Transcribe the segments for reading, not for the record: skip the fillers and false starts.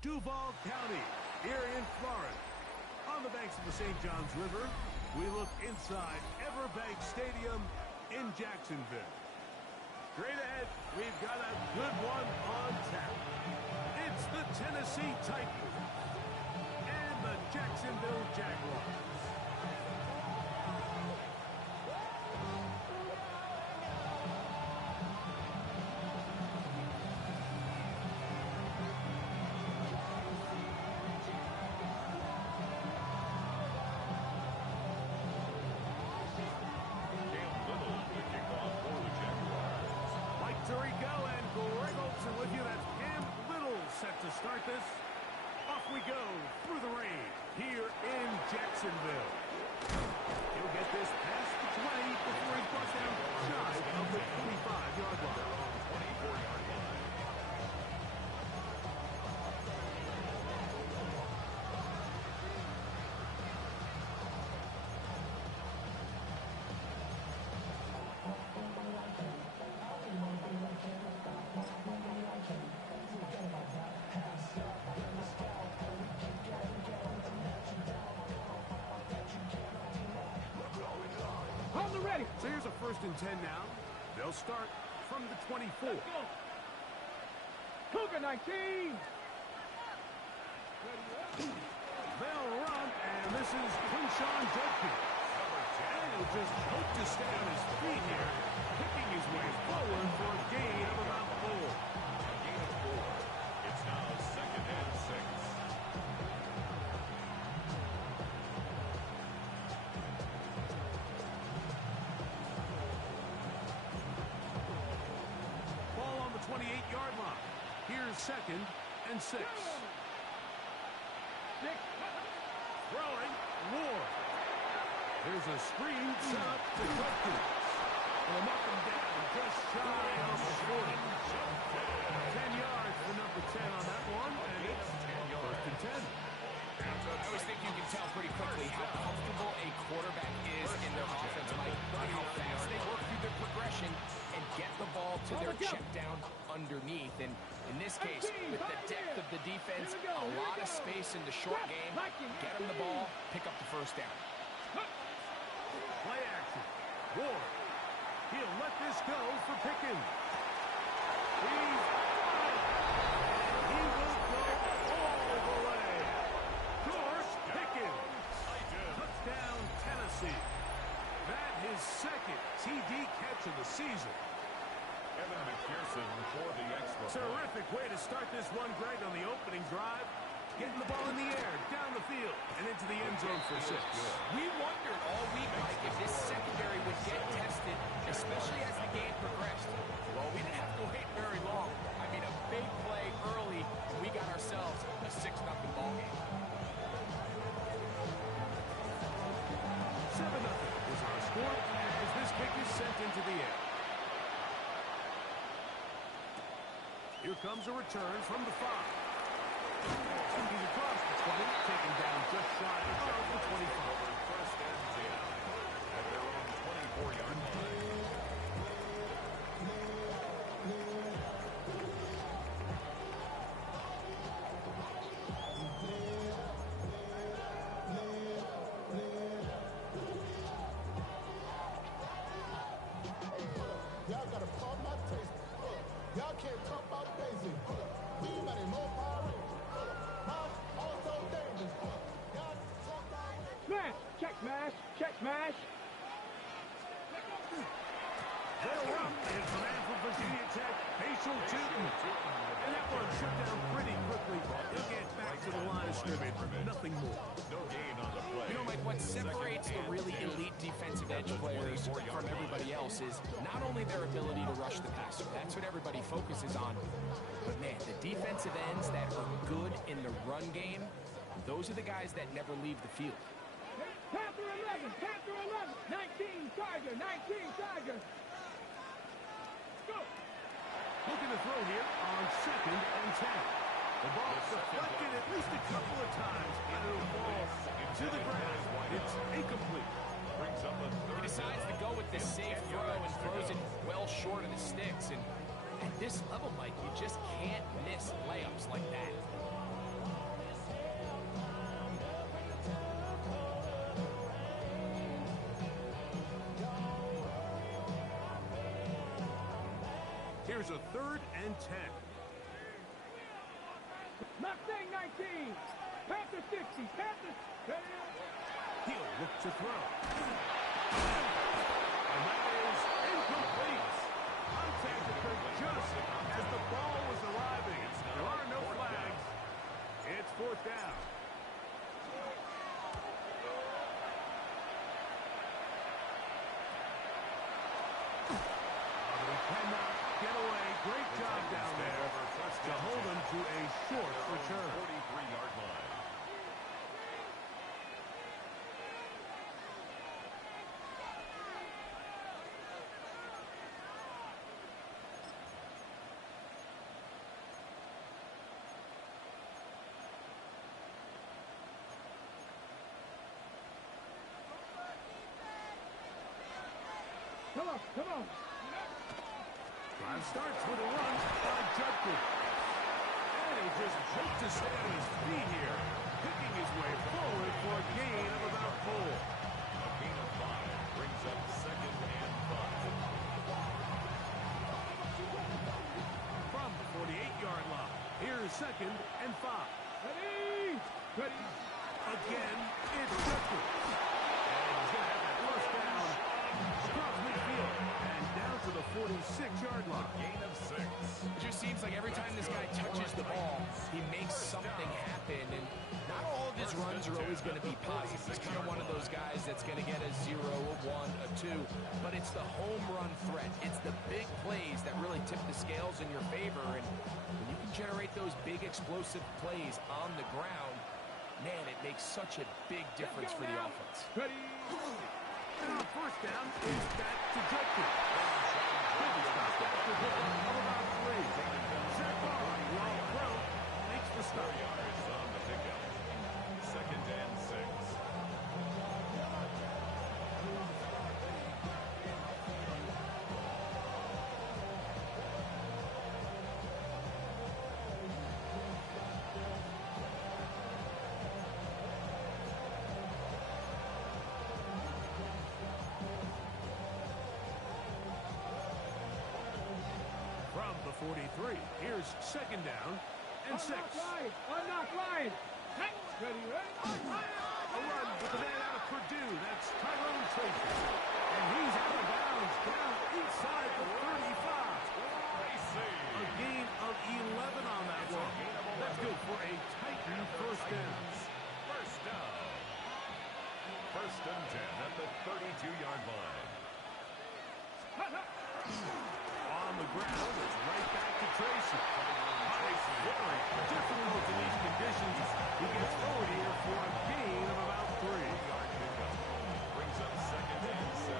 Duval County, here in Florida. On the banks of the St. Johns River, we look inside Everbank Stadium in Jacksonville. Straight ahead, we've got a good one on tap. It's the Tennessee Titans and the Jacksonville Jaguars. With you, that's Cam Little set to start this. Off we go through the rain here in Jacksonville. He'll get this past the 20 before he's brought down shy of the 25-yard line. 24-yard line. So here's a 1st and 10 now. They'll start from the 24. Cougar 19. They'll run, and this is Quinshawn Judkins. And he'll just hope to stay on his feet here, picking his way forward for a gain of about 4. A gain of 4. It's now 2nd and 6. Ball on the 28-yard line. Here's 2nd and 6. Throwing, Ward. There's a screen set up to Judkins. Will knock him down just shy of the 40. 10 yards for number 10 on that one, and it's 1st and 10. I always think you can tell pretty quickly how comfortable a quarterback is in their offense, Mike, by how fast they work through their progression and get the ball to their check down underneath. And in this case, with the depth of the defense, a lot of space in the short game, get them the ball, pick up the 1st down. Play action. Ward. He'll let this go for Pickens. He's got it. He will go all the way. George Pickens. Touchdown, Tennessee. That his 2nd TD catch of the season. Evan McPherson for the extra. Terrific way to start this one, Greg, on the opening drive. Getting the ball in the air, down the field, and into the end zone for 6. We wondered all week, Mike, if this secondary would get tested, especially as the game progressed. Well, we didn't have to wait very long. I mean, a big play early, and we got ourselves a 6-0 ball game. 7-0 was our score as this kick is sent into the air. Here comes a return from the 5. He's across the 20, taken down just shy of the 25. 1st and 10 at their own 24-yard line. Y'all got to pump my taste. Y'all can't talk about basic. We money more power. Smash! Check smash! Check smash! They'll run, and it's a man from Virginia Tech, Facial Tootin. And that one shut down pretty quickly. He'll get back to the line of scrimmage. Nothing more. No gain on the play. You know, Mike, what separates the really elite defensive edge players from everybody else is not only their ability to rush the passer. That's what everybody focuses on. But, man, the defensive ends that are good in the run game, those are the guys that never leave the field. Panther 11! Panther 11! 19 Tiger! 19 Tiger! Go! Looking to throw here on 2nd and 10. The ball deflected at least a couple of times, and it'll fall to the ground. It's incomplete. Brings up a 3rd. He decides to go with the safe throw and throws it well short of the sticks. And at this level, Mike, you just can't miss layups like that. Here's a 3rd and 10. Mustang 19. Panther 60. Panther. He'll look to throw. And that is incomplete. Contact occurred just as the ball was arriving. There are no flags. It's 4th down. He cannot get away. Great job down there to hold him to a short return. 43-yard line. Come on, come on. Drive starts with a run by Judkins. And he just hoped to stay on his feet here, picking his way forward for a gain of about 4. A gain of 5 brings up 2nd and 5. From the 48-yard line, here's 2nd and 5. Ready? Ready. Again, it's Judkins. And he's going to have that first down across midfield and down to the 46-yard line. Gain of 6. It just seems like every time this guy touches the ball, he makes something happen. And not all of his runs are always going to be positive. He's kind of one of those guys that's going to get a 0, a 1, a 2. But it's the home run threat. It's the big plays that really tip the scales in your favor. And when you can generate those big explosive plays on the ground, man, it makes such a big difference for the offense. Ready. And on 1st down, it's back to Judkins. He'll stop after a of about 3. Jaguars, long throw, makes the stop. 4 yards on the pickup. 2nd and 6. From the 43, here's 2nd down and 6. Unlock line. Hey. Ready, ready. A run with the man out of Purdue. That's Tyrone Tracy. And he's out of bounds down inside the 35. A gain of 11 on that one. That's good for a Titan first down. First down. 1st and 10 at the 32-yard line. On the ground, it's right back to Tracy. Very difficult in these conditions. He gets forward here for a gain of about 3. 3-yard pickup. Brings up 2nd and 7.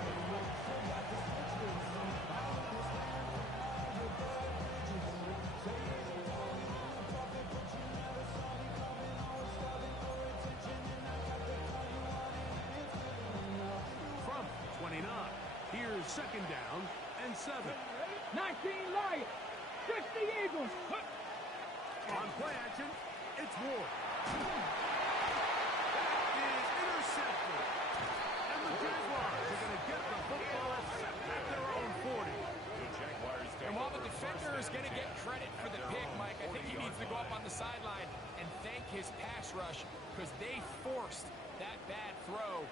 From 29, here's 2nd down and 7. 19 Lions. 50 Eagles. On play action, it's Ward. That is intercepted. And the Jaguars are going to get the football at their own 40. The Jaguars take And while the over defender is going to get credit for the pick, Mike, I think he 40-yard needs to go up on the sideline and thank his pass rush because they forced that bad throw.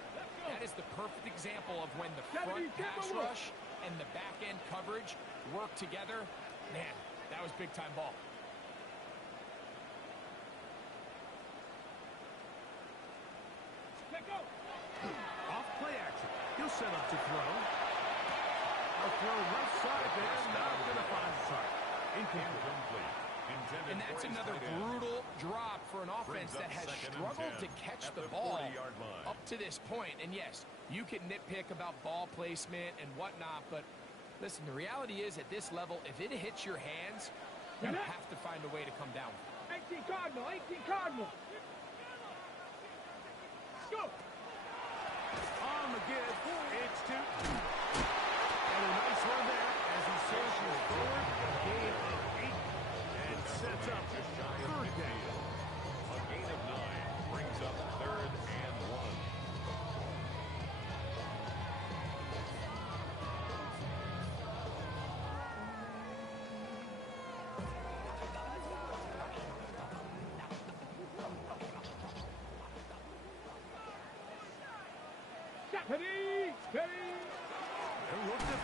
That is the perfect example of when the front pass rush and the back-end coverage work together. Man, that was big-time ball. Off play action. He'll set up to throw. A throw left side there. Not going to find the target. Incomplete. Intended And that's for a another tight end. brutal drop for an offense Brings up that has 2nd and struggled 10 to catch at the the ball 40-yard line. up to this point. And yes, you can nitpick about ball placement and whatnot, but listen, the reality is at this level, if it hits your hands, you have to find a way to come down. 18 Cardinal. 18 Cardinal. Go. On the give, it's 2. And a nice run there as he surges forward. A gain of 8 and sets up 3rd down. A gain of 9 brings up 3rd and 1.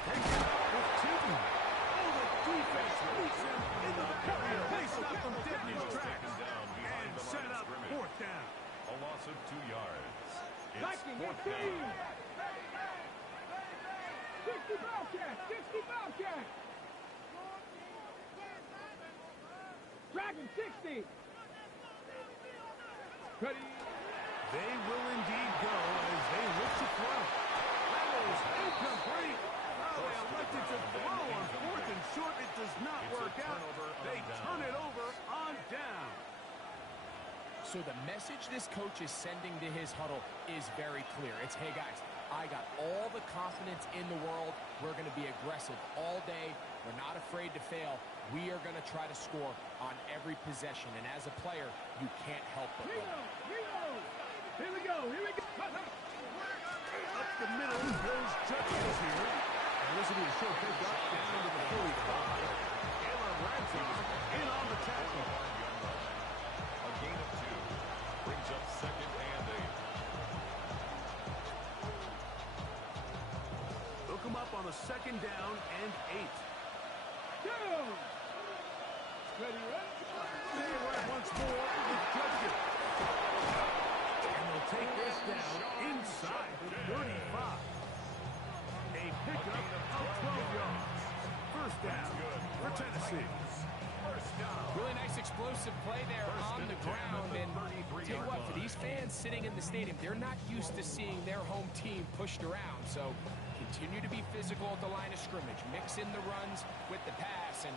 Takes it out with Tilton. Oh, the defense beats him in the back. They stop him dead in his tracks. And set up fourth down. A loss of 2 yards. It's Second, fourth 15. down. 60 Bobcat. 60 Bobcat. Dragon 60. Ready. They will indeed go as they look to throw. That is incomplete. Oh, they elected to throw on fourth and short. It does not work out. They turn it over on down. So the message this coach is sending to his huddle is very clear. It's, hey guys, I got all the confidence in the world. We're going to be aggressive all day. We're not afraid to fail. We are going to try to score on every possession. And as a player, you can't help but win. Here we go. Here we go. Up the middle goes Judkins here. And this will be a short pick up down to the 45. Taylor Ransom in on the tackle. A gain of 2 brings up second and 8. Look him up on a second down and 8. Down. Ready, ready. They were once more with Judkins. And they'll take this down inside the 35. A pickup of 12 yards. First down for Tennessee. Really nice explosive play there on the ground. And tell you what, for these fans sitting in the stadium, they're not used to seeing their home team pushed around. So continue to be physical at the line of scrimmage. Mix in the runs with the pass. And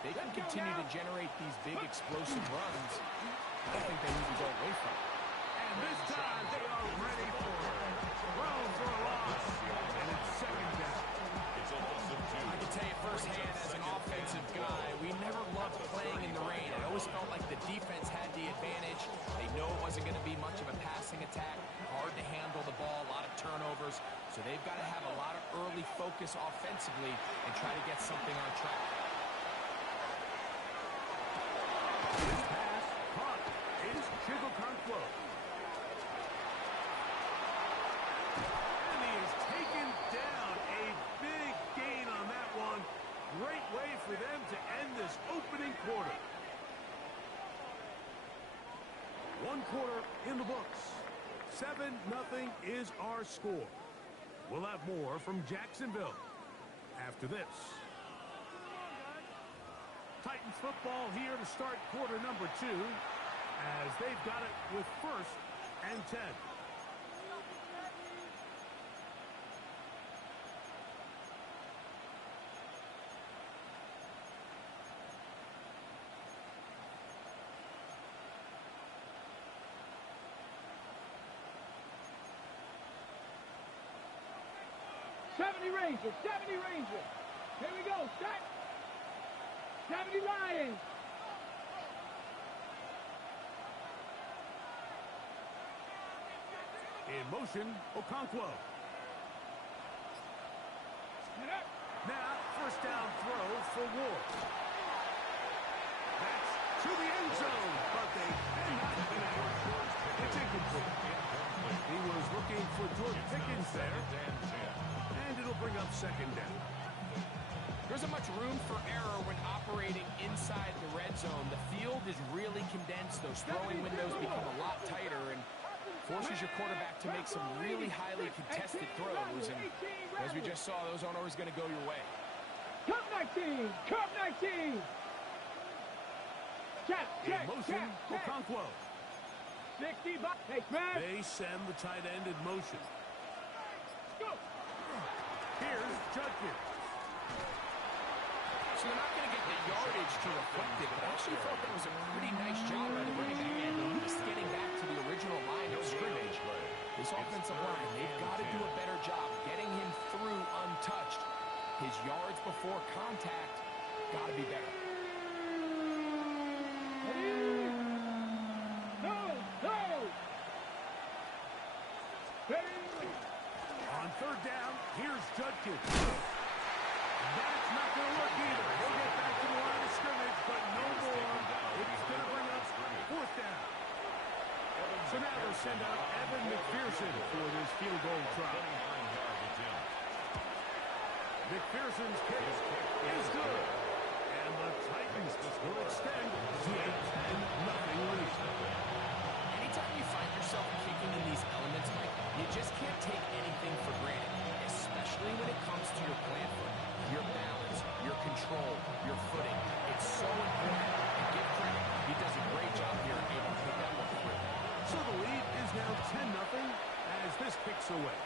if they can continue to generate these big explosive runs, I don't think they need to go away from it. And this time they are ready for it. Thrown for a loss. And it's second down. It's a loss of 2. I can tell you firsthand as an offensive guy, we never loved playing in the rain. It always felt like the defense had the advantage. They know it wasn't going to be much of a passing attack. Hard to handle the ball, a lot of turnovers. So they've got to have a lot of early focus offensively and try to get something on track. This pass caught is Chigokonkwo. And he is taken down. A big gain on that one. Great way for them to end this opening quarter. 1 quarter in the books. 7-0 is our score. We'll have more from Jacksonville after this. Titans football here to start quarter number 2 as they've got it with first and 10. Rangers. 70 Rangers. Here we go. Set. 70 Lions. In motion, Okonkwo. Now, first down throw for Ward. That's to the end zone, but they cannot connect. It's incomplete. He was looking for George Pickens there. And it'll bring up second down. There isn't much room for error when operating inside the red zone. The field is really condensed. Those throwing windows become a lot tighter and forces your quarterback to make some really highly contested throws. And as we just saw, those aren't always going to go your way. Cup 19! Cup 19! Check, In motion, Okonkwo. 60 bucks. Hey, man. They send the tight end in motion. Go. Here's Judkins. So they're not going to get the yardage to reflect it, but I actually thought that was a pretty nice job by the running back end, at least getting back to the original line of scrimmage. This offensive line, they've got to do a better job getting him through untouched. His yards before contact got to be better. On third down, here's Judkins. That's not going to work either. He'll get back to the line of scrimmage, but no more. It's going to bring up fourth down. So now they'll send out Evan McPherson for this field goal try. McPherson's kick is good. And the Titans will extend to a 10-0 lead. Anytime you find yourself kicking in these elements, Mike, you just can't take anything for granted, especially when it comes to your plant foot, your balance, your control, your footing. It's so important. And give credit, he does a great job here and able to put that one through. So the lead is now 10-0 as this kicks away.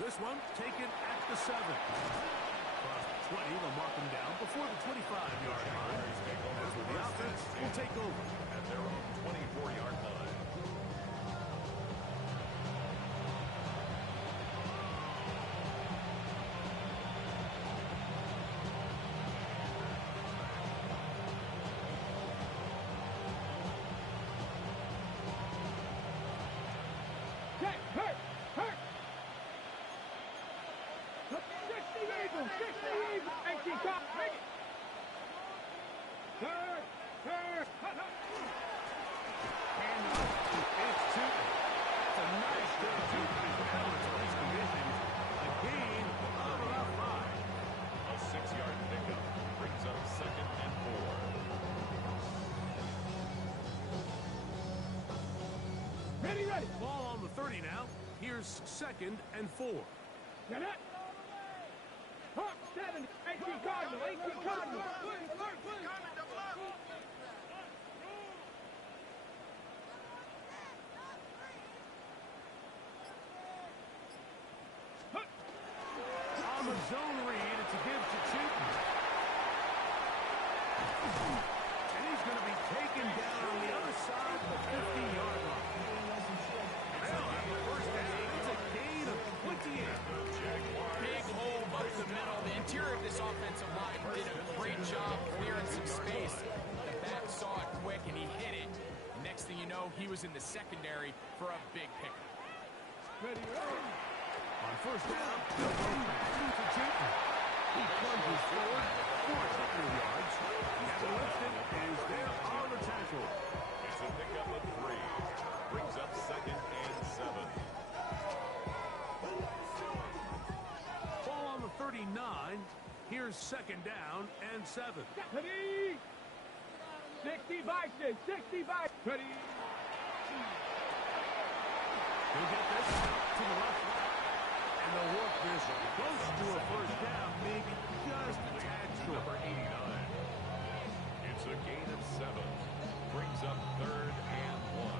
This one taken at the 7. Across the 20, they'll mark him down before the 25-yard line. That's where the offense will take over. At their own 24-yard line. Ball on the 30 now. Here's 2nd and 4. Get it. Hawk 7, 18 Cardinal, 18 Cardinal. On the zone read, it's a give to Cheaton. And he's going to be taken down on the other side of the 50-yard line. It's a gain of 28. Big hole up the middle. The interior of this offensive line did a great job clearing some space. The back saw it quick, and he hit it. Next thing you know, he was in the secondary for a big pickup. Ready, ready. On first down, they'll go back to Cheaton. He plunges forward for a couple of yards. Gavin Winston is there on the tackle. It's a pickup of 3. Brings up 2nd and 7. Ball on the 39. Here's 2nd down and 7. Ready. 60 Vikings, 60 Vikings. Ready. He'll get this to the left. And they'll work this close to a first down, maybe just a tad short. Number 89. It's a gain of 7. Brings up 3rd and 1.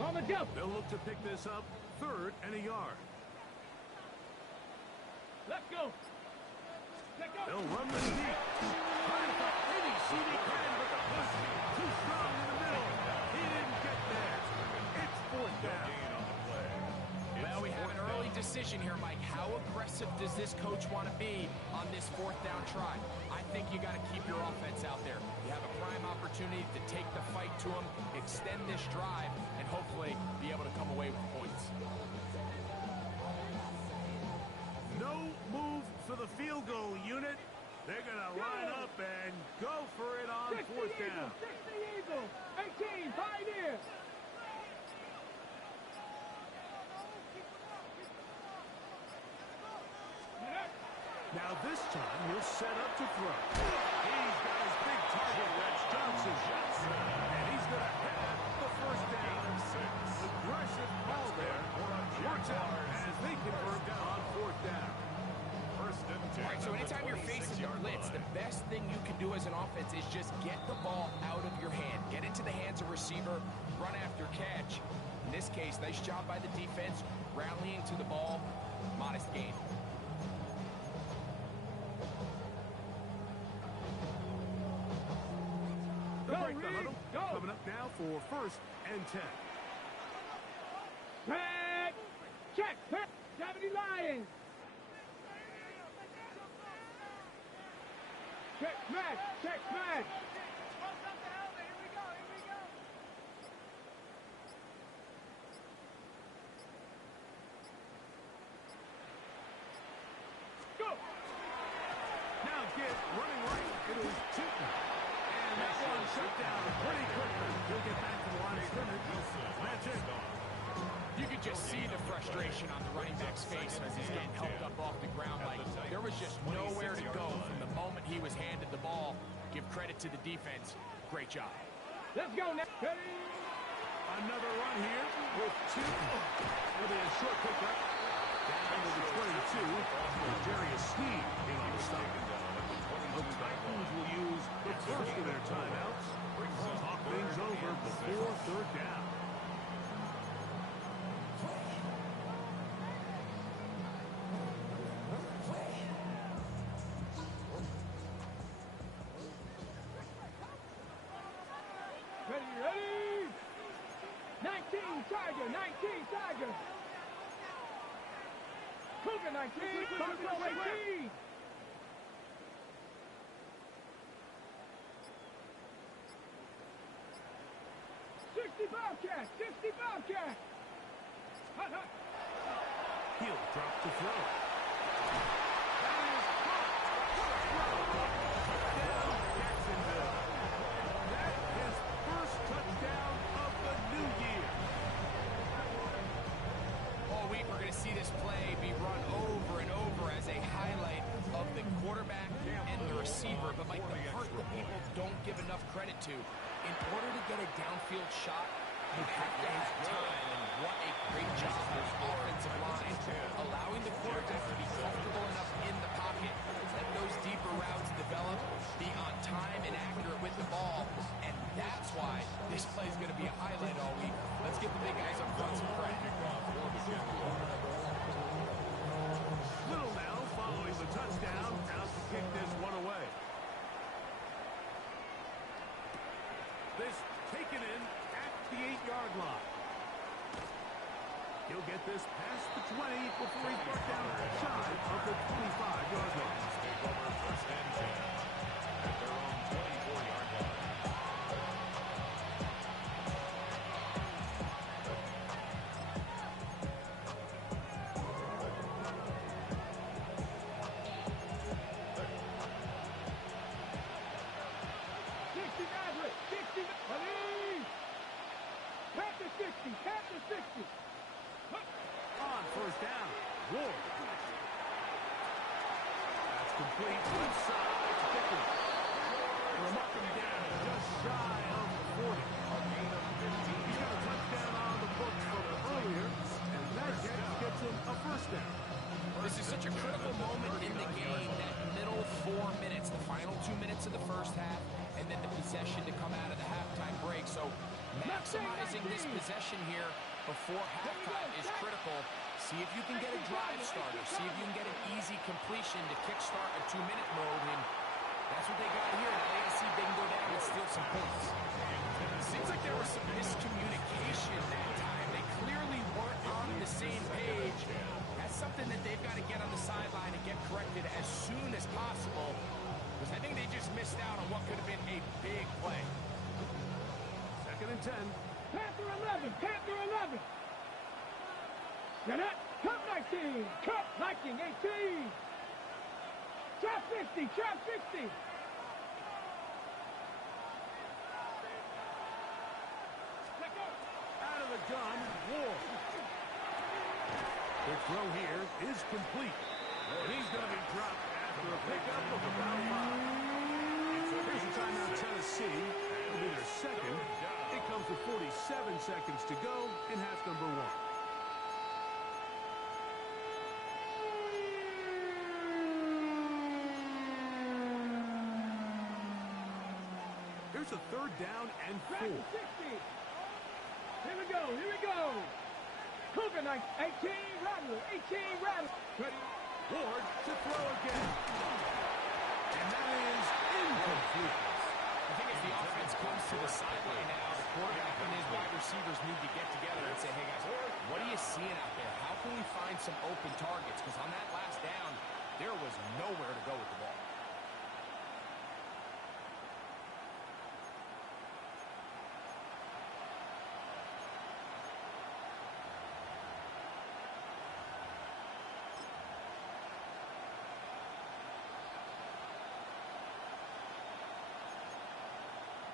On the jump. They'll look to pick this up 3rd and a yard. Let's go. Let's go. They'll run the deep. Trying for any CD can, but the push too strong in the middle. He didn't get there. It's 4th down. Gain on the play. Well, we have an early decision here, Mike. How aggressive does this coach want to be on this 4th down try? I think you got to keep your offense out there. You have a prime opportunity to take the fight to them, extend this drive, and hopefully be able to come away with points. No move for the field goal unit. They're going to line up and go for it on 4th down. 60 Eagles, 18 Pioneers. Now this time he'll set up to throw. He's got his big target, Rex Johnson. And he's going to have the first down. Aggressive ball there. Works out as they convert on 4th down. First and 10. All right, so anytime you're facing the blitz, the best thing you can do as an offense is just get the ball out of your hand. Get into the hands of receiver, run after catch. In this case, nice job by the defense, rallying to the ball, modest gain. They'll break the huddle. Coming up now for 1st and 10. Back. Check. Deputy Lions. Check smash. Check smash. is Tipton. And that one shut down pretty quickly. He'll get back to the line of scrimmage. That's it. You could just see the frustration on the running back's face as he's getting helped up off the ground. Like, there was just nowhere to go from the moment he was handed the ball. Give credit to the defense. Great job. Let's go now. Ready? Another run here with Tipton. It'll be a short pickup. Down to the 22. Darius Sneed in on the stop. The Titans will use the first of their timeouts. Talk things over before third down. Ready? 19 Tiger, 19 Tiger. Cougar 19, Cougar 18. Bobcat, 60 Bobcat. Hut, hut. He'll drop the throw. That is caught. Touchdown, Jacksonville. That is first touchdown of the new year. All week we're going to see this play be run over and over as a highlight of the quarterback and the receiver. But Mike, the part that people don't give enough credit to, in order to get a downfield shot, you have to have time, and what a great job this offensive line, allowing the quarterback to be comfortable enough in the pocket, let those deeper routes develop, be on time and accurate with the ball, and that's why this play is going to be a highlight all week. Let's give the big guys up front some credit. Little now following the touchdown, out to kick this one away. This taken in at the 8-yard line. He'll get this past the 20 before he's brought down shy of the 25-yard line. Take over first and 10 at their own 24-yard line. On first down, Ward. That's complete. Left side, Pickens. Will knock him down just shy of 40. He's got a touchdown on the books from earlier, and that gets him a first down. This is such a critical moment in the game, that middle 4 minutes, the final 2 minutes of the first half, and then the possession to come out of the halftime break. So maximizing this possession here before halftime is critical. See if you can get a drive starter. See if you can get an easy completion to kickstart a 2-minute mode. And that's what they got here. Now they got to see if they can go down and steal some points. Seems like there was some miscommunication that time. They clearly weren't on the same page. That's something that they've got to get on the sideline and get corrected as soon as possible. Because I think they just missed out on what could have been a big play. Second and 10. Panther 11, Panther 11. Get it. Cup 19, Cup 19, 18. Trap 50, Trap 50. Out of the gun, Ward. The throw here is complete. And he's going to be dropped after a pickup of about 5. So here's the timeout, Tennessee. It'll be their second. It comes with 47 seconds to go in half number 1. Here's a third down and 4. 60. Here we go, here we go. Cougar 18, Rattler, 18, Rattler. Ready. Ward to throw again. And that is incomplete. I think as the offense comes to the sideline now, the quarterback and his wide receivers need to get together and say, hey guys, what are you seeing out there? How can we find some open targets? Because on that last down, there was nowhere to go with the ball.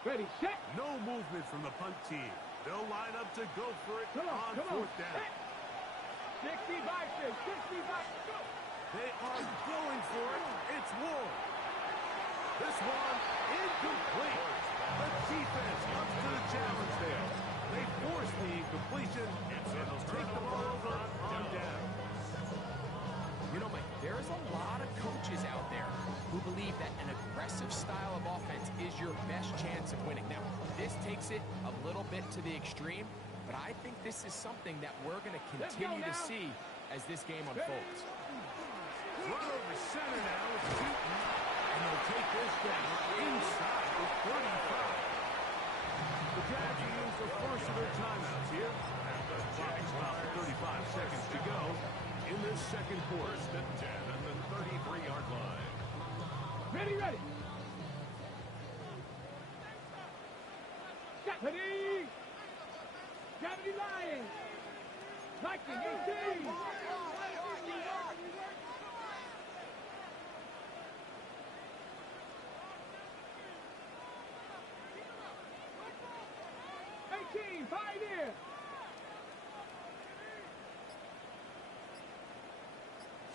Ready, set. No movement from the punt team. They'll line up to go for it Come on, come on. fourth down. 60 by 6, 60 by go. They are going for it. It's Ward. This one incomplete. The defense comes to the challenge there. They force the incompletion, and they'll take the ball over on down. You know, Mike, there's a lot of coaches out there who believe that an aggressive style of offense is your best chance of winning. Now, this takes it a little bit to the extreme, but I think this is something that we're going to continue to see as this game unfolds. Run over center now with Keaton, and they'll take this down inside the 35. The Jags will use the first of their timeouts here. And the clock is about 35 seconds to go in this second quarter. First and 10 on the 33-yard line. Ready, ready. Ready. Gravity Lions. Viking 18. 18, pioneer.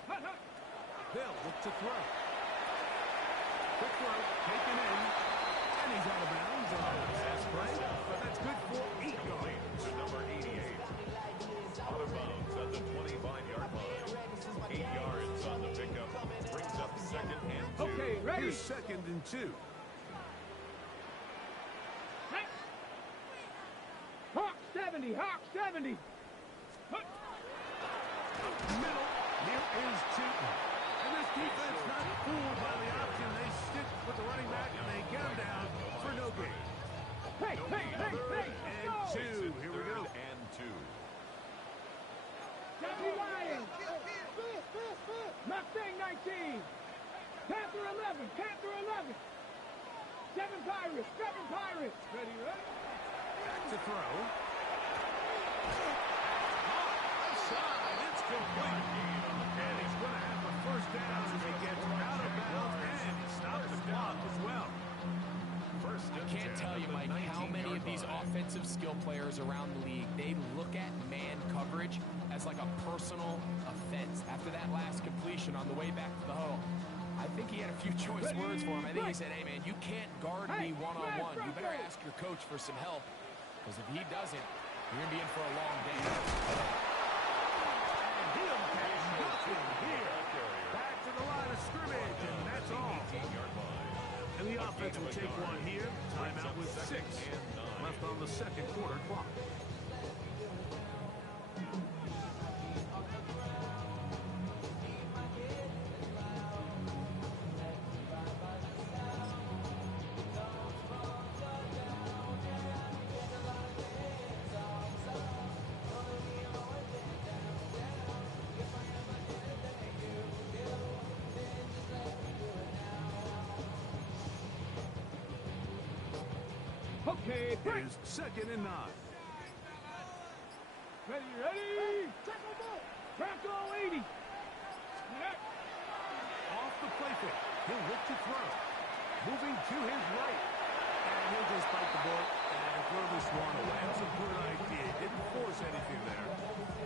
Hut, hut. They'll look to throw. Quick throw, taken in, and he's out of bounds on the pass play, but that's good for 8 yards. To number 88. Out of bounds at the 25-yard line. 8 yards on the pickup. Brings up second and 2. Okay, ready. Here's second and 2. Hawk 70, Hawk 70. Hut. Middle, here is Keaton. And this defense not fooled by the option. They stick with the running back, and they get him down for no gain. Hey, hey, hey, hey. And 2. Here we go. And 2. Gravity Lions. Mustang 19. Panther 11, Panther 11. 7 Pirates, 7 Pirates. Ready, ready. Back to throw. Outside, it's complete. And he's going to have the first down as he gets out of bounds, and he stops the clock as well. First I and can't 10 tell you, at the Mike, how many 19-yard of these line. offensive skill players around the league, they look at man coverage as like a personal offense. After that last completion on the way back to the huddle, I think he had a few choice words for him. I think he said, hey, man, you can't guard me one-on-one. You better ask your coach for some help, because if he doesn't, you're going to be in for a long day. And he'll catch nothing here. Back to the line of scrimmage, and that's all. 18-yard line. And the offense will take one here. Timeout with 6 left on the second quarter clock. Okay, It break. is second and 9. Ready, ready. Bronco 80. Off the play fake. He'll look to throw. Moving to his right. And he'll just bite the ball and throw this one away. That's a good idea. Didn't force anything there.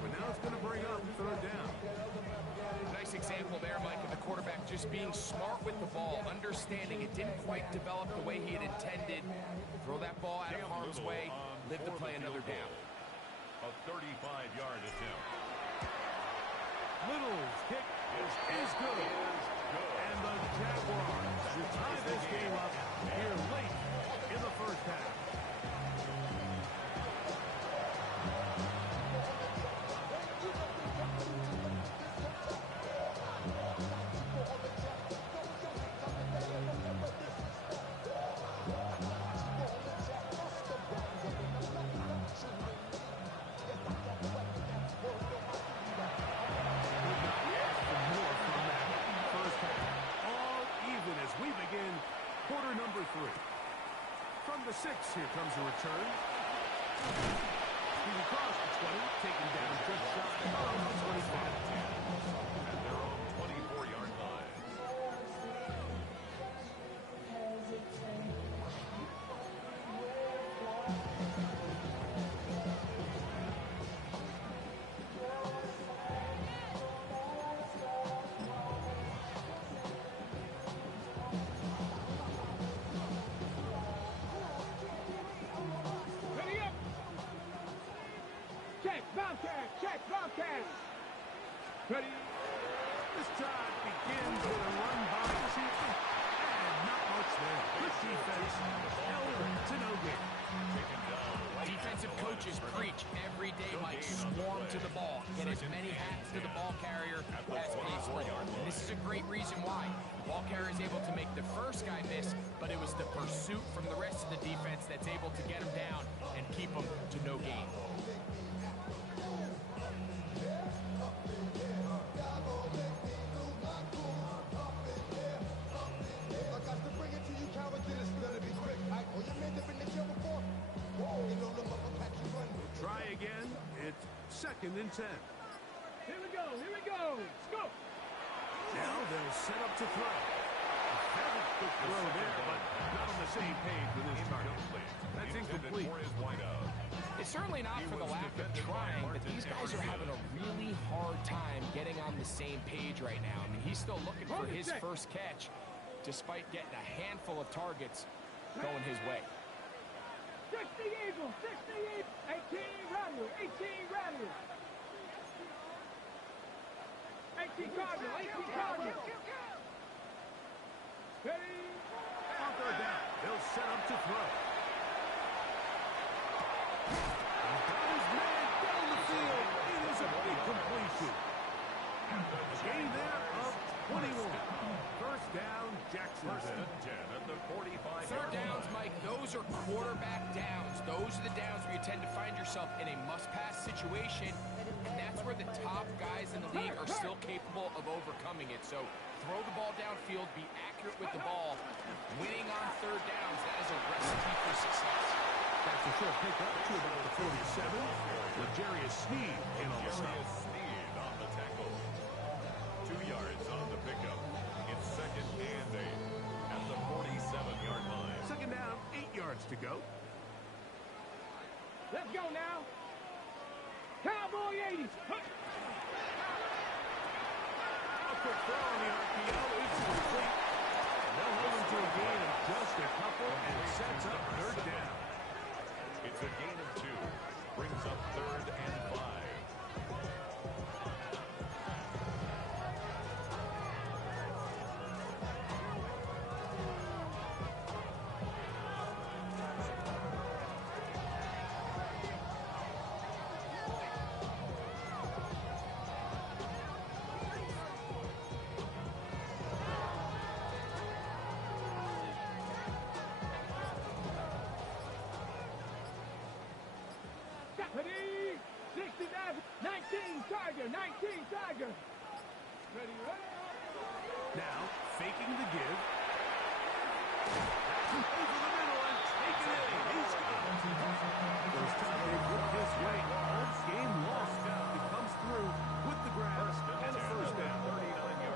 But now it's going to bring up third down. Nice example there, Mike, of the quarterback just being smart with the ball, understanding it didn't quite develop the way he had intended. Throw that ball out of harm's way, live to play another down. A 35-yard attempt. Little's kick is good. And the Jaguars will tie this game up here late in the first half. Quarter number 3. From the 6, here comes a return. He's across the 20, taken down just shy of the 25. At their own 24-yard line. Bobcats. Ready. This drive begins with a run by Chiefs, and not much there. Good defense held to no gain. Defensive coaches preach every day, Mike, swarm to the ball. Get as many hats to the ball carrier as possible. And this is a great reason why. The ball carrier is able to make the first guy miss, but it was the pursuit from the rest of the defense that's able to get him down and keep him to no gain. Try again. It's 2nd and 10. Here we go. Here we go. Let's go. Now they'll set up to throw. Good throw there, but not on the same page with his target. That's incomplete. It's certainly not for the lack of trying, but these guys are having a really hard time getting on the same page right now. I mean, he's still looking for his first catch, despite getting a handful of targets going his way. 60 Eagles, 60 Eagles, 18 Rattlers, 18 Rattlers. 18 Cardinals, 18 Cardinals. Ready? On 3rd down, they'll set up to throw. He's got his man down the field. It is a big completion. A gain there of 21. 1st down, Jacksonville. 3rd downs, Mike, those are quarterback downs. Those are the downs where you tend to find yourself in a must-pass situation, and that's where the top guys in the league are still capable of overcoming it. So throw the ball downfield, be accurate with the ball. Winning on 3rd downs, that is a recipe for success. That's a short pick up to about the 47. L'Jarius Sneed in on the stop. Sneed on the tackle. 2 yards on the pickup. It's 2nd and 8 at the 47-yard line. 2nd down, 8 yards to go. Let's go now. Cowboy 80. A quick throw on the RPO. It's complete. They'll hold him to a gain of just a couple and sets up 3rd down. It's a gain of 2. Brings up 3rd and 5. Ready? 69, 19 Tiger, 19 Tiger. Ready, ready. Now, faking the give. Over the middle and taken in. He's got it. First time they've looked his way. Holmes game lost. He comes through with the grab and a 1st down.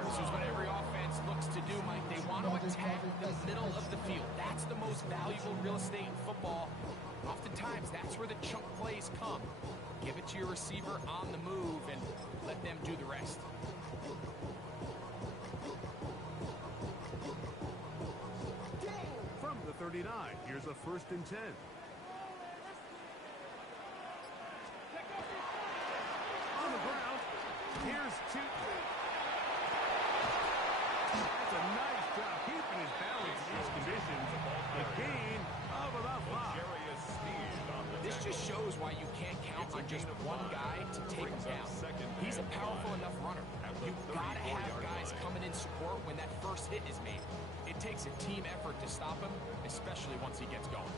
This is what every offense looks to do, Mike. They want to attack the middle of the field. That's the most valuable real estate in football. Oftentimes, that's where the chunk plays come. Give it to your receiver on the move and let them do the rest. From the 39, here's a 1st and 10. On the ground, here's Tootin. That's a nice job keeping his balance in these conditions. A gain of about 5. This just shows why you can't count on just one guy to take him down. He's a powerful enough runner. You've got to have guys coming in support when that first hit is made. It takes a team effort to stop him, especially once he gets going.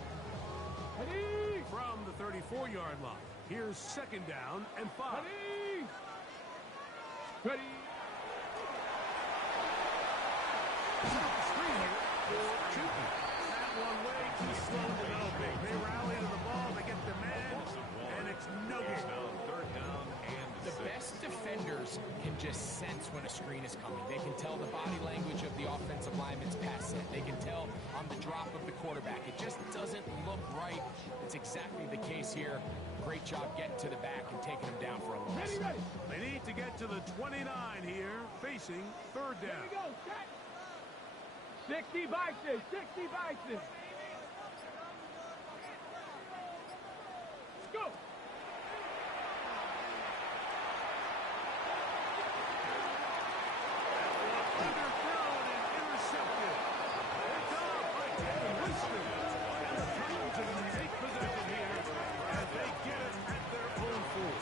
Ready? From the 34-yard line, here's 2nd down and 5. Ready? Ready? Screen here for Tootin. That one way too slow developing. They rally to the ball, they get the man, and it's no good. The best defenders can just sense when a screen is coming. They can tell the body language of the offensive lineman's pass set. They can tell on the drop of the quarterback. It just doesn't look right. It's exactly the case here. Great job getting to the back and taking him down for a loss. Ready, ready. They need to get to the 29 here, facing 3rd Here down. we go. Set. 60 Bison, 60 Bison. Let's go. Houston. And the Titans are going to take possession here as they get it at their own 4.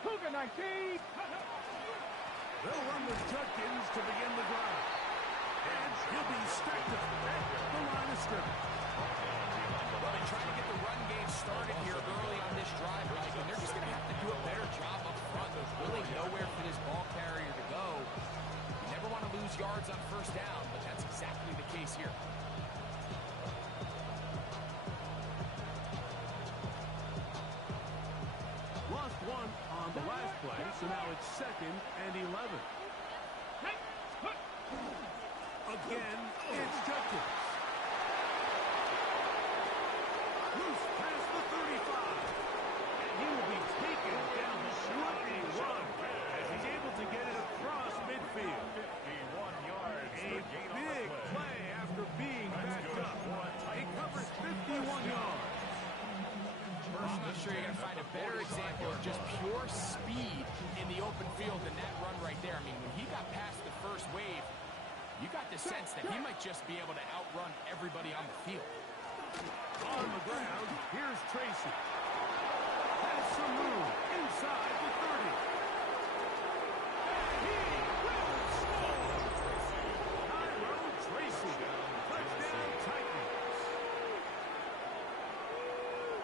Cougar 19. They'll run with Judkins to begin the drive. And he'll be stacked up at the line of scrimmage. Well, they try to get the run game started here early on this drive, Mike, and they're just going to have to do a better job up front. There's really nowhere for this ball carrier to go. You never want to lose yards on first down, but that's exactly the case here. Lost one on the last play, so now it's 2nd and 11. Again, it's Judkins. Loose past the 35. And he will be taken down the short a run as he's able to get it across midfield. 51 yards. A big play after being backed up. It covers 51 yards. I'm not sure you're going to find a better example of just pure speed in the open field than that run right there. I mean, when he got past the first wave, you got the sense that he might just be able to outrun everybody on the field. On the ground, here's Tracy. Has some room inside the 30. He will score! Tyrone Tracy. Touchdown Titans.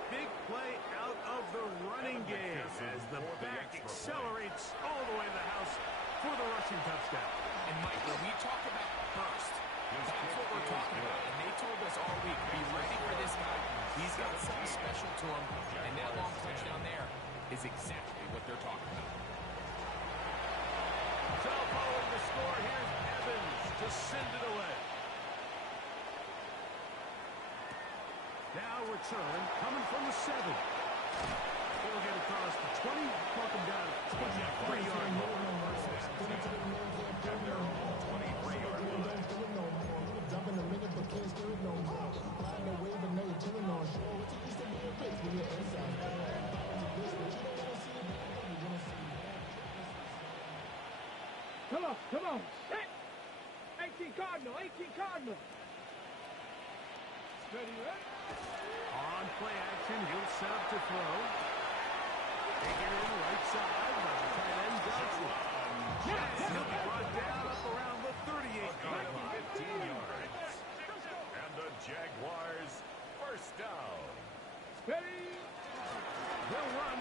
Big play out of the running game as the back accelerates all the way to the house for the rushing touchdown. And Mike, when we talk about burst, that's what we're talking about. And they told us all week, be ready for this guy. He's got something special to him. And that long touchdown there is exactly what they're talking about. So following the score, here's Evans to send it away. Now return, coming from the 7. He'll get across the 20, mark him down at 23-yard line. At their own 23-yard line. Jump in a minute, but can't steer it no more. Flying the wave, but no, you're chilling on shore. It's used to be a race when you're inside. But you don't want to see it. You're going to see it. Come on. Set. 18 Cardinal. Steady, right? On play action, he'll set up to throw. Taking in right side by the tight end Johnson. And he'll be brought down up around the 38-yard line. 15 yards. And the Jaguars first down. Steady. They'll run.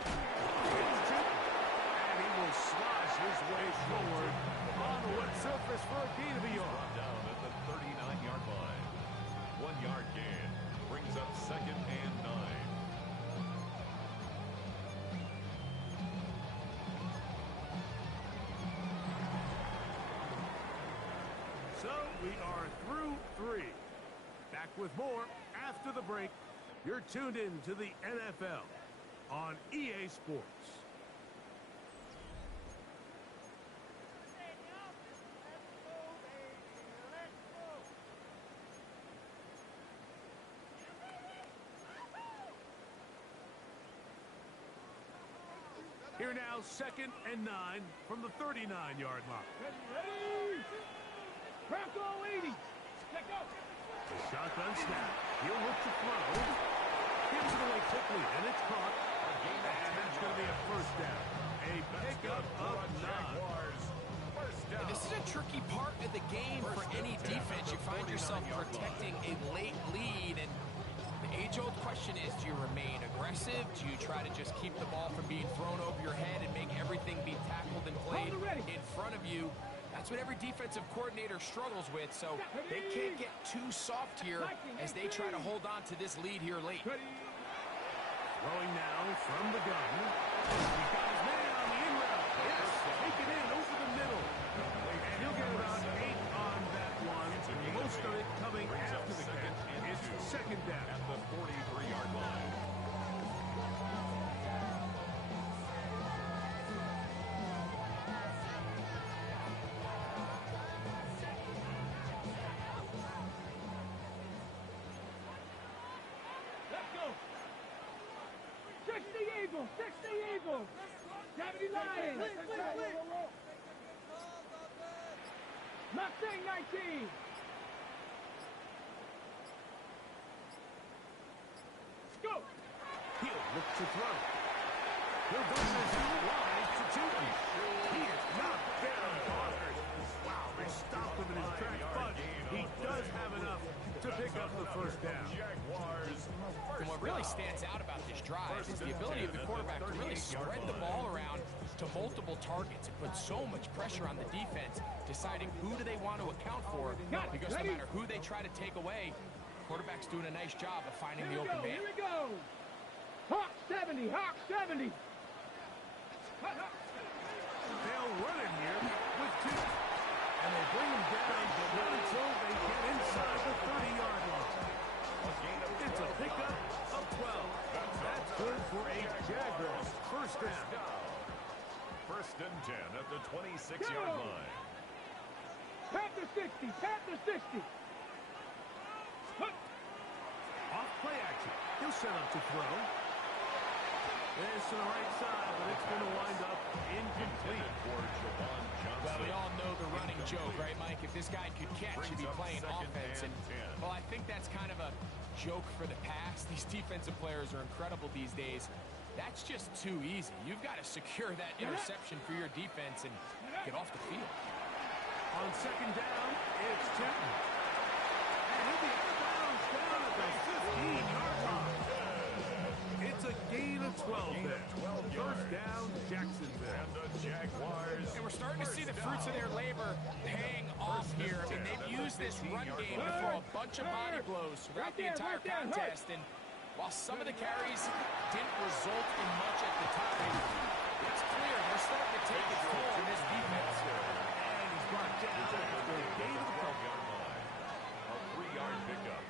And he will slosh his way forward on the wet surface for a gain of a yard. Down at the 39-yard line. 1 yard gain brings up 2nd and 9. So we are through 3. Back with more after the break. You're tuned in to the NFL on EA Sports. Here now, 2nd and 9 from the 39-yard line. Ready. Bronco 80. Let go. The shotgun snap. He'll look to throw. Gives it away quickly, and it's caught. And that's going to be a first down. A pickup of 9. And this is a tricky part of the game for any defense. You find yourself protecting a late lead, and the age-old question is, do you remain aggressive? Do you try to just keep the ball from being thrown over your head and make everything be tackled and played in front of you? That's what every defensive coordinator struggles with, so they can't get too soft here as they try to hold on to this lead here late. Throwing now from the gun. He's got his man on the in route. Yes, take it in over the middle. And he'll get about 8 on that one. Most of it coming after the catch. It's 2nd down. At the 43-yard line. Eagles. 60 Eagles. 70 Lions. Mustang 19. Go. He'll look to throw. He'll go this wide to Tootin. He is not there, bothered. Wow, they stopped him in his tracks, but he does have enough to pick up the first down. Jaguars. And what really stands out about this drive is the ability of the quarterback to really spread the ball around to multiple targets. It puts so much pressure on the defense, deciding who do they want to account for, because no matter who they try to take away, quarterback's doing a nice job of finding the open man. Here we go. Hawk 70. Hawk 70. They'll run it here with two. And they bring him down, but not until they get inside the 30-yard line. It's a pickup of 12. That's good for a Jaguars first down. First and 10 at the 26-yard line. Panther 60. Panther 60. Off play action. He'll set up to throw. This to the right side, but it's going to wind up incomplete. Well, we all know the running joke, right, Mike? If this guy could catch, he'd be playing offense. And, well, I think that's kind of a joke for the past. These defensive players are incredible these days. That's just too easy. You've got to secure that interception for your defense and get off the field. On second down, it's Tootin. And he'll be out of bounds down at the 15-yard line. It's a gain of 12 there. First down, Jacksonville. And the Jaguars. And we're starting to see the fruits of their labor paying off here. I mean, they've used this run game to throw a bunch of body blows throughout the entire contest. And while some of the carries didn't result in much at the time, it's clear they're starting to take its toll in this defense. And he's brought down at the gate of the program. A 3-yard pickup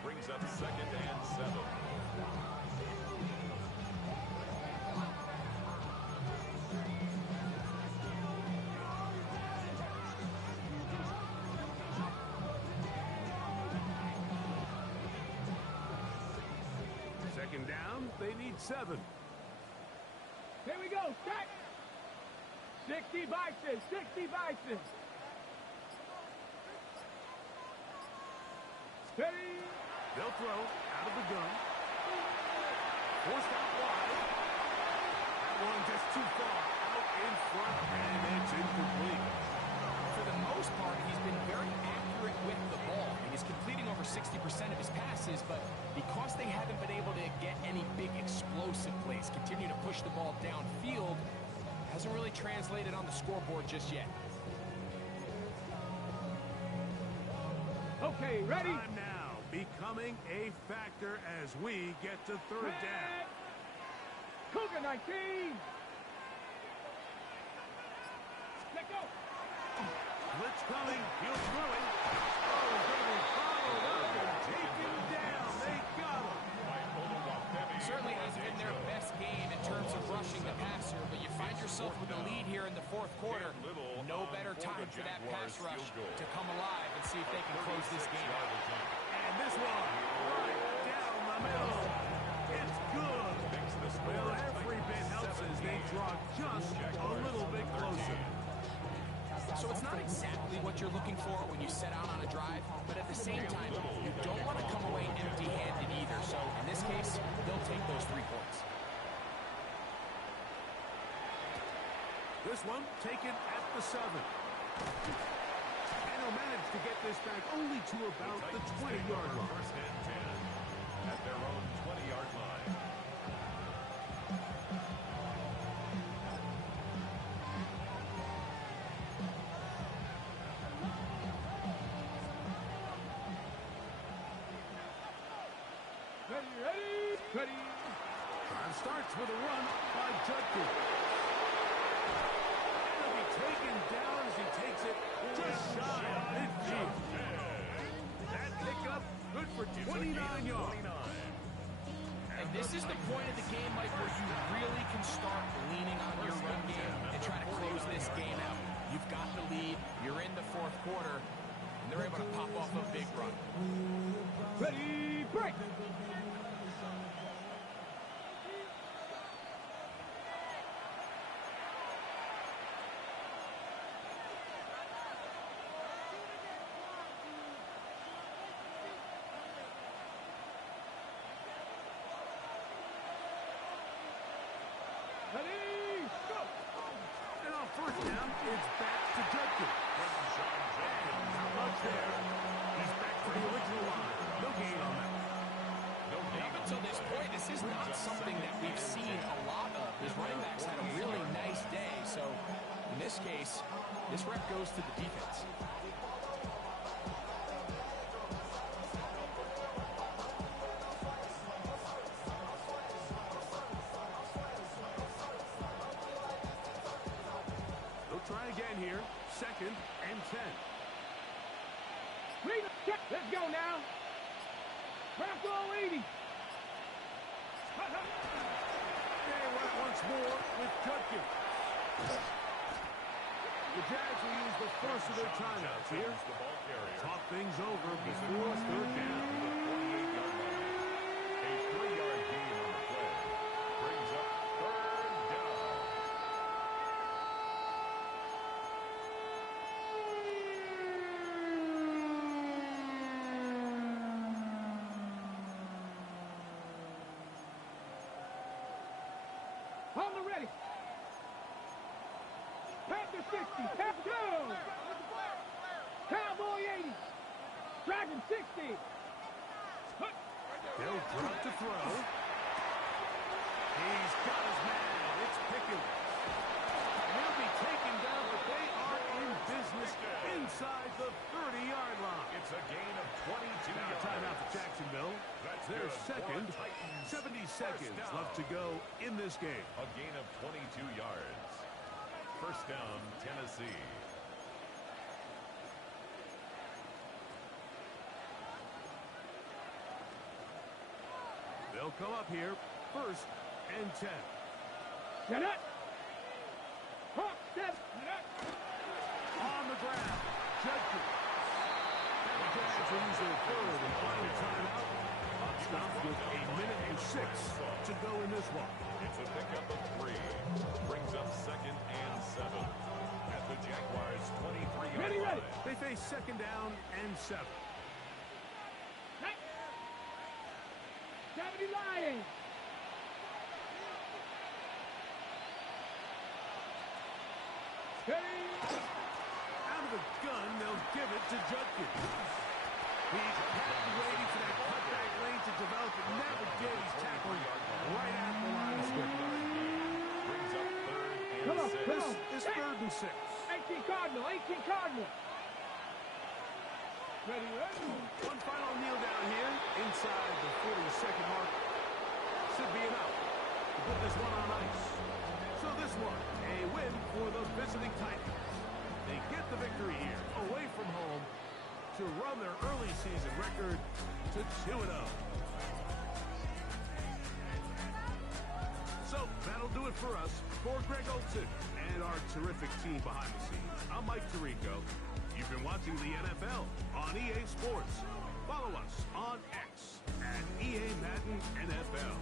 brings up second and 7. Second down, they need 7. Here we go. Stack. 60 Bison. 60 Bison. Steady. They'll throw out of the gun. Forced out wide. That one just too far out in front, and it's incomplete. For the most part, he's been very accurate with the ball. He's completing over 60% of his passes, but because they haven't been able to get any big explosive plays, continue to push the ball downfield, hasn't really translated on the scoreboard just yet. Okay, ready? Time now becoming a factor as we get to third down. Cougar 19. Let go. Blitz coming. He'll throw it. Oh, going to follow up and take him down. They got him. Certainly hasn't been their best game in terms of rushing the passer, but you find yourself with a lead here in the fourth quarter. No better time for that pass rush to come alive and see if they can close this game out. And this one right down the middle. It's good. Well, every bit helps as they draw just a little bit closer. So it's not exactly what you're looking for when you set out on a drive, but at the same time, you don't want to come away empty-handed either. So in this case, they'll take those 3 points. This one taken at the 7. And he'll manage to get this back only to about the 20-yard line. First and 10 at their own 20-yard line. Ready. Time starts with a run by Judkins. And he'll be taken down as he takes it just shy of midfield. That pickup good for 29 yards. And this is the point of the game, Mike, where you really can start leaning on your run game and try to close this game out. You've got the lead. You're in the fourth quarter, and they're able to pop off a big run. Ready, break. that's something that we've seen a lot of. His running backs had a really nice day. So in this case, this rep goes to the defense. They'll try again here. 2nd and 10. Let's go now. Bronco 80. They run it once more with Judkins. The Jags will use the first of their timeouts here. Talk things over before 3rd down. A 3-yard gain on the play. Brings up 3rd down. On the ready. Panther 60. Pass go. Cowboy 80. Dragon 60. They'll drop to throw. He's got his man. It's Pickens. He'll be taken down, but they are in business inside the 30-yard line. It's a gain of 22 Now yards. timeout for Jacksonville. That's Their good. second. Titans. 70 seconds First down. left to go in this game. A gain of 22 yards. First down, Tennessee. They'll come up here. 1st and 10. Get it. Hawk step. On the ground. Judkins. And the Jags will use their 3rd and final timeout. Stopped with 1:06 to go in this one. It's a pickup of 3. Brings up 2nd and 7. At the Jaguars' 23-yard Ready. line. They face 2nd down and 7. 70 Lions. Hey. Out of the gun, they'll give it to Judkins. He's kept waiting for that cutback lane to develop, and never did. He's tackled right at the line of scrimmage. Brings up 3rd and Come on, 6. come on. This is 3rd and 6. 18 Cardinal. 18 Cardinal. Ready. One final kneel down here inside the 42nd mark. Should be enough to put this one on ice. So this one, a win for the visiting Titans. They get the victory here, away from home, to run their early season record to 2-0. So that'll do it for us. For Greg Olson and our terrific team behind the scenes, I'm Mike Tirico. You've been watching the NFL on EA Sports. Follow us on X at EA Madden NFL.